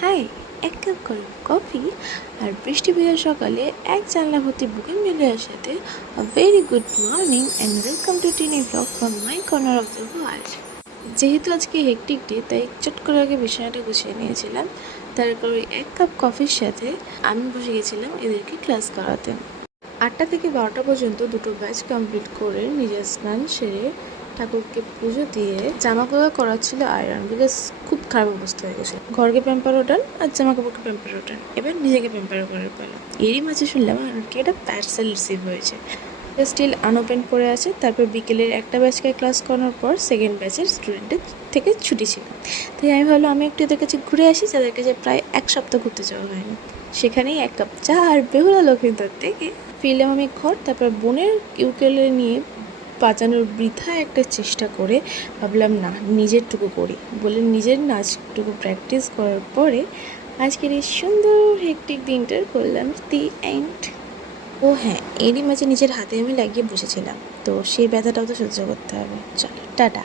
High, এক cup গরম coffee আর বৃষ্টি ভেজা সকালে এক জানলা ভর্তি বুকিংমিলিয়ার সাথে very good morning and welcome to tiny blog from my corner of the world. যেহেতু আজকে হেকটিক ডে, তাই চট করে আগে বিছানাটা গুছিয়ে নিয়েছিলাম। তারপর ওই এক কাপ কফির সাথে আমি বসে গেছিলাম এদেরকে ক্লাস করাতে। 8টা থেকে 12টা পর্যন্ত দুটো ব্যাচ কমপ্লিট করে নিজের স্নান সেরে ঠাকুরকে পুজো দিয়ে জামাকাপড় করাচ্ছিল আয়রন, বিকজ খুব খারাপ অবস্থা হয়ে গেছে। ঘরকে প্যাম্পার ওঠান আর জামা কাপড়কে প্যাম্পার ওঠান, এবার নিজেকে প্যাম্পার করার পালা। এরই মাঝে শুনলাম আর কি একটা পার্সেল রিসিভ হয়েছে, স্টিল আনওপেন করে আছে। তারপর বিকেলের একটা ব্যাচকে ক্লাস করানোর পর সেকেন্ড ব্যাচের স্টুডেন্টের থেকে ছুটি ছিল, তাই আমি ভাবলাম আমি একটু এদের কাছে ঘুরে আসি, যাদের কাছে প্রায় এক সপ্তাহ ঘুরতে যাওয়া হয়নি। সেখানেই এক কাপ চা আর বেহুলা লক্ষ্মীন্দর থেকে ফিরলাম আমি ঘর। তারপর বোনের ইউকেলে নিয়ে বাজানোর বৃথা একটা চেষ্টা করে ভাবলাম না, নিজেরটুকু করি বলে নিজের নাচটুকু প্র্যাকটিস করার পরে আজকের এই সুন্দর হেকটিক দিনটার করলাম দি এন্ড। ও হ্যাঁ, এরই মাঝে নিজের হাতে আমি লাগিয়ে বসেছিলাম, তো সেই ব্যথাটাও তো সহ্য করতে হবে। চল টাটা।